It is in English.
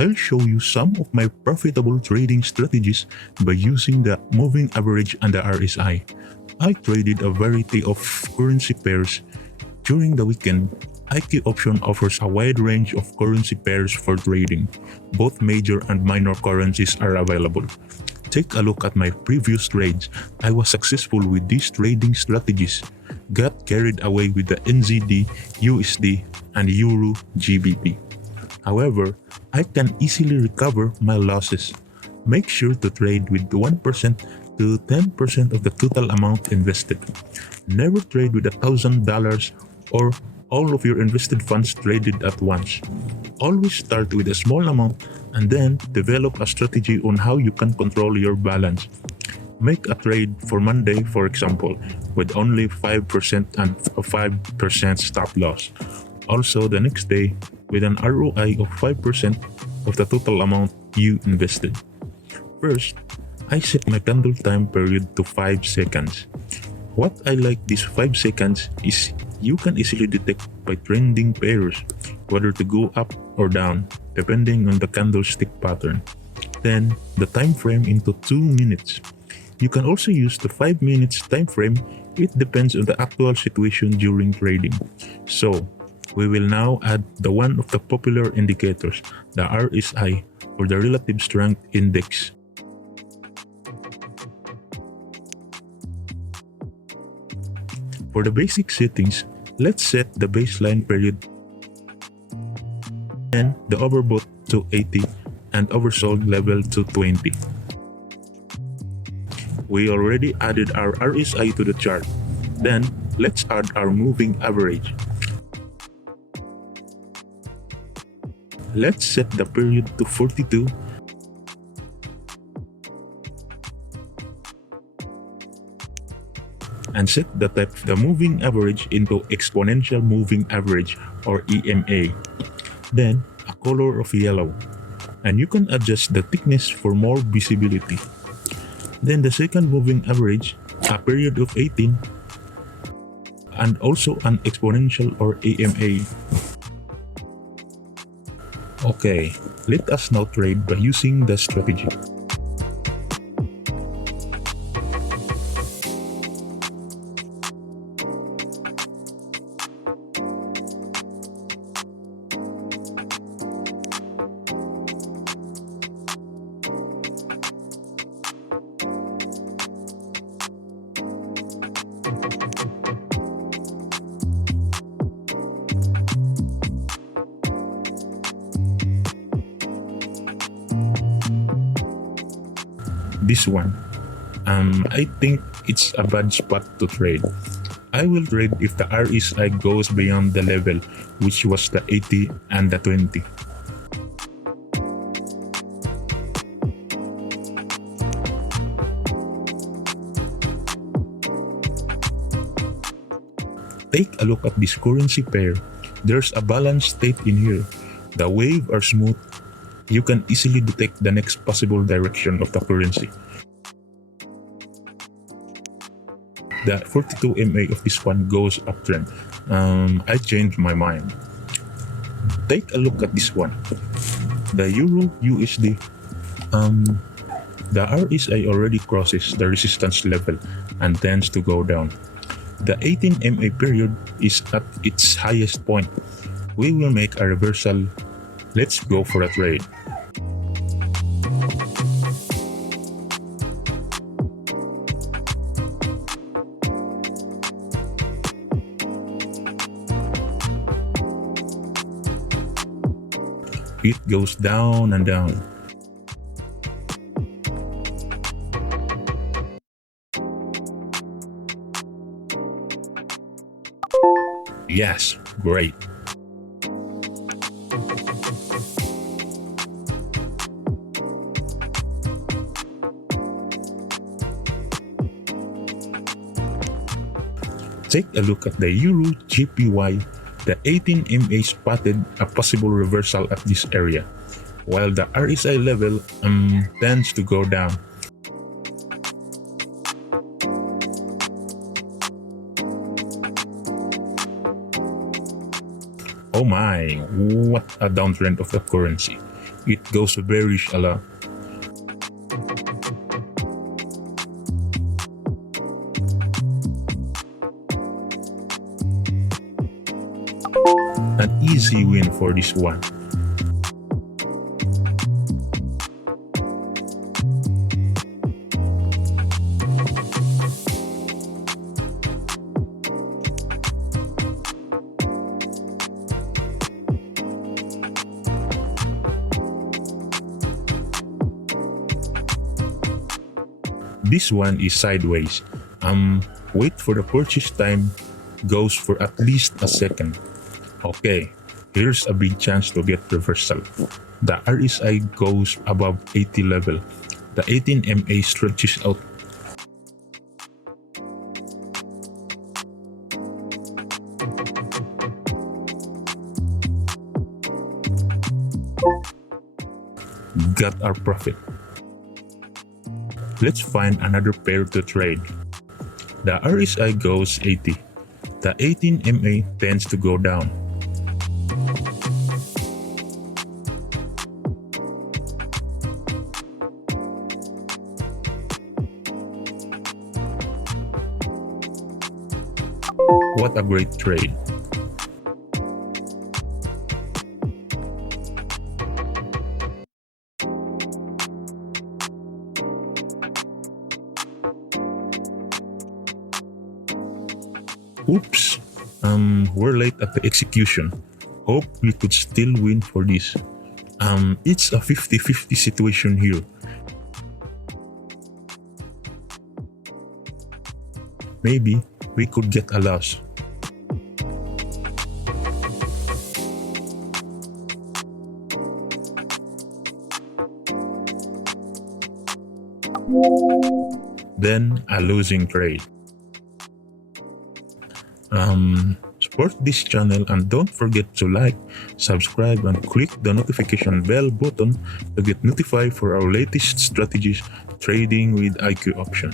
I'll show you some of my profitable trading strategies by using the moving average and the RSI. I traded a variety of currency pairs. During the weekend, IQ Option offers a wide range of currency pairs for trading. Both major and minor currencies are available. Take a look at my previous trades. I was successful with these trading strategies. Got carried away with the NZD, USD, and Euro GBP. However, I can easily recover my losses. Make sure to trade with 1% to 10% of the total amount invested. Never trade with $1,000 or all of your invested funds traded at once. Always start with a small amount and then develop a strategy on how you can control your balance. Make a trade for Monday, for example, with only 5% and a 5% stop loss. Also, the next day, with an ROI of 5% of the total amount you invested. First, I set my candle time period to 5 seconds. What I like this 5 seconds is you can easily detect by trending pairs whether to go up or down depending on the candlestick pattern. Then the time frame into 2 minutes. You can also use the 5 minutes time frame. It depends on the actual situation during trading. So we will now add the one of the popular indicators, the RSI or the Relative Strength Index. For the basic settings, let's set the baseline period and the overbought to 80 and oversold level to 20. We already added our RSI to the chart. Then, let's add our moving average. Let's set the period to 42 and set the type of the moving average into Exponential Moving Average or EMA. Then, a color of yellow. And you can adjust the thickness for more visibility. Then the second moving average, a period of 18, and also an exponential or EMA. Okay, let us now trade by using the strategy. This one, I think it's a bad spot to trade. I will trade if the RSI goes beyond the level, which was the 80 and the 20. Take a look at this currency pair. There's a balanced state in here. The waves are smooth. You can easily detect the next possible direction of the currency. The 42 MA of this one goes uptrend. I changed my mind. Take a look at this one. The Euro USD. The RSI already crosses the resistance level and tends to go down. The 18 MA period is at its highest point. We will make a reversal. Let's go for a trade. It goes down and down. Yes, great. Take a look at the Euro JPY. The 18 MA spotted a possible reversal at this area, while the RSI level tends to go down. Oh my, what a downtrend of the currency. it goes very shallow. An easy win for this one. This one is sideways. Wait for the purchase time goes for at least a second. Okay, here's a big chance to get reversal. The RSI goes above 80 level. The 18 MA stretches out. Got our profit. Let's find another pair to trade. The RSI goes 80. The 18 MA tends to go down. What a great trade. Oops, we're late at the execution. Hope we could still win for this. It's a 50-50 situation here. Maybe we could get a loss. Then a losing trade. Support this channel and don't forget to like, subscribe, and click the notification bell button to get notified for our latest strategies trading with IQ option.